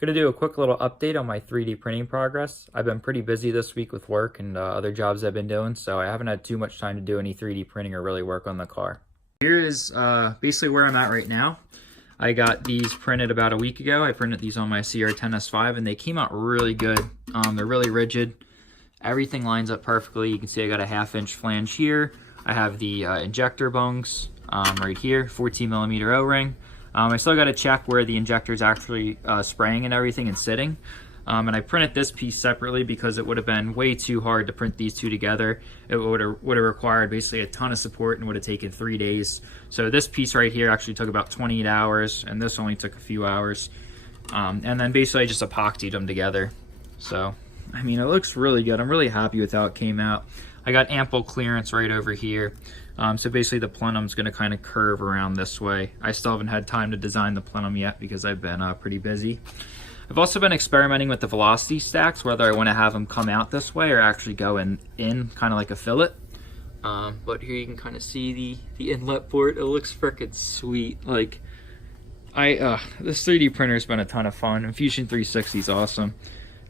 Going to do a quick little update on my 3D printing progress. I've been pretty busy this week with work and other jobs I've been doing, so I haven't had too much time to do any 3D printing or really work on the car. Here is basically where I'm at right now. I got these printed about a week ago. I printed these on my CR10S5 and they came out really good. They're really rigid. Everything lines up perfectly. You can see I got a 1/2-inch flange here. I have the injector bungs right here, 14mm O-ring. I still got to check where the injector is actually spraying and everything and sitting. And I printed this piece separately because it would have been way too hard to print these two together. It would have required basically a ton of support and would have taken 3 days. So this piece right here actually took about 28 hours, and this only took a few hours. And then basically I just epoxied them together. So, I mean, it looks really good. I'm really happy with how it came out. I got ample clearance right over here. So basically the plenum's going to kind of curve around this way. I still haven't had time to design the plenum yet because I've been pretty busy. I've also been experimenting with the velocity stacks, whether I want to have them come out this way or actually go in kind of like a fillet. But here you can kind of see the inlet port. It looks frickin' sweet. Like, this 3D printer's been a ton of fun, and Fusion 360 is awesome.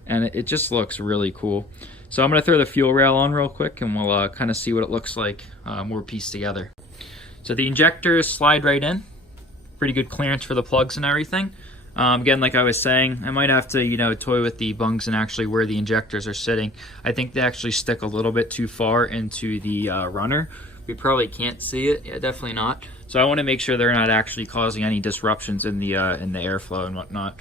And it just looks really cool. So I'm going to throw the fuel rail on real quick and we'll kind of see what it looks like more pieced together. So the injectors slide right in. Pretty good clearance for the plugs and everything. Again, like I was saying, I might have to, toy with the bungs and actually where the injectors are sitting. I think they actually stick a little bit too far into the runner. We probably can't see it. Yeah, definitely not. So I want to make sure they're not actually causing any disruptions in the airflow and whatnot.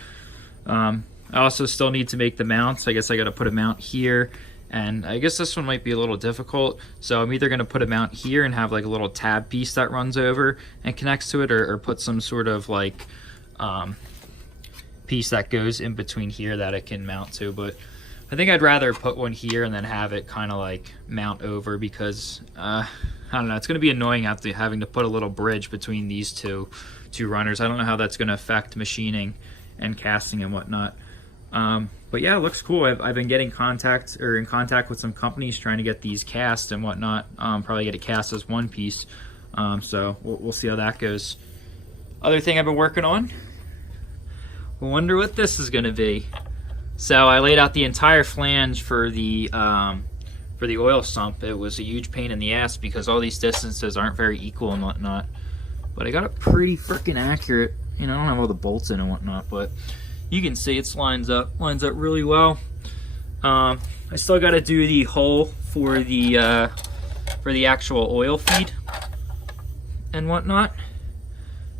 I also still need to make the mounts. I guess I got to put a mount here. And I guess this one might be a little difficult. So I'm either going to put a mount here and have like a little tab piece that runs over and connects to it, or put some sort of like piece that goes in between here that it can mount to. But I think I'd rather put one here and then have it kind of like mount over because I don't know, it's going to be annoying after having to put a little bridge between these two runners. I don't know how that's going to affect machining and casting and whatnot. But yeah, it looks cool. I've been getting in contact with some companies trying to get these cast and whatnot. Probably get it cast as one piece. So we'll see how that goes. Other thing I've been working on. I wonder what this is going to be. So I laid out the entire flange for the oil sump. It was a huge pain in the ass because all these distances aren't very equal and whatnot. But I got it pretty freaking accurate. I don't have all the bolts in and whatnot, but you can see it lines up really well. I still got to do the hole for the actual oil feed and whatnot.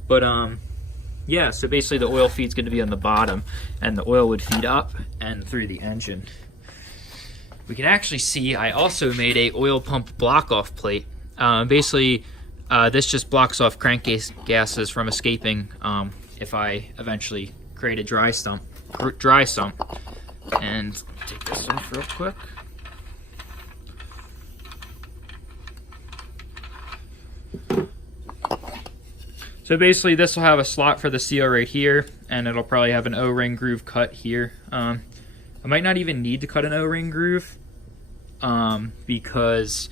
But yeah, so basically the oil feed's going to be on the bottom, and the oil would feed up and through the engine. We can actually see I also made a oil pump block-off plate. Basically, this just blocks off crankcase gases from escaping if I eventually create a dry sump. And take this off real quick. So basically this will have a slot for the seal right here, and it'll probably have an O-ring groove cut here. I might not even need to cut an O-ring groove because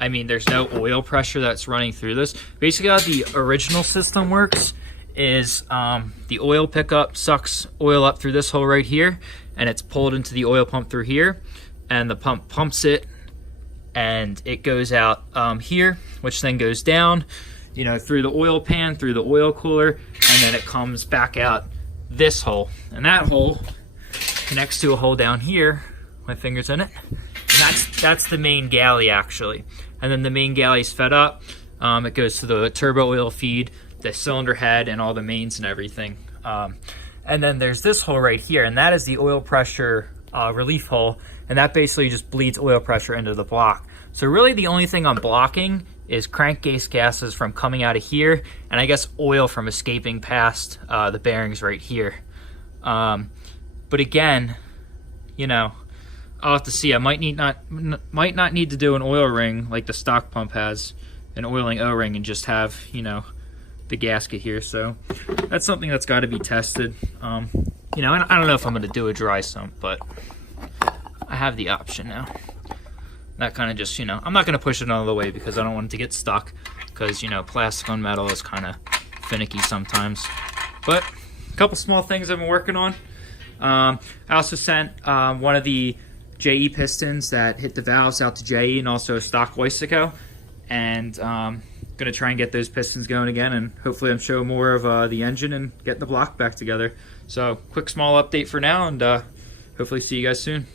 I mean there's no oil pressure that's running through this. Basically how the original system works is the oil pickup sucks oil up through this hole right here, and it's pulled into the oil pump through here, and the pump pumps it, and it goes out here, which then goes down, through the oil pan, through the oil cooler, and then it comes back out this hole, and that hole connects to a hole down here. My finger's in it. And that's the main galley actually, and then the main galley's fed up. It goes to the turbo oil feed, the cylinder head, and all the mains and everything. And then there's this hole right here, and that is the oil pressure relief hole, and that basically just bleeds oil pressure into the block. So really the only thing I'm blocking is crankcase gases from coming out of here, and I guess oil from escaping past the bearings right here. But again, I'll have to see. I might not need to do an oil ring like the stock pump has, an oiling O-ring, and just have, the gasket here. So that's something that's got to be tested. I don't know if I'm going to do a dry sump, but I have the option now. That kind of just, I'm not going to push it all the way because I don't want it to get stuck, because, plastic on metal is kind of finicky sometimes. But a couple small things I've been working on. I also sent one of the JE pistons that hit the valves out to JE and also a stock Oysico, and going to try and get those pistons going again, and hopefully I'm show more of the engine and getting the block back together. So quick small update for now, and hopefully see you guys soon.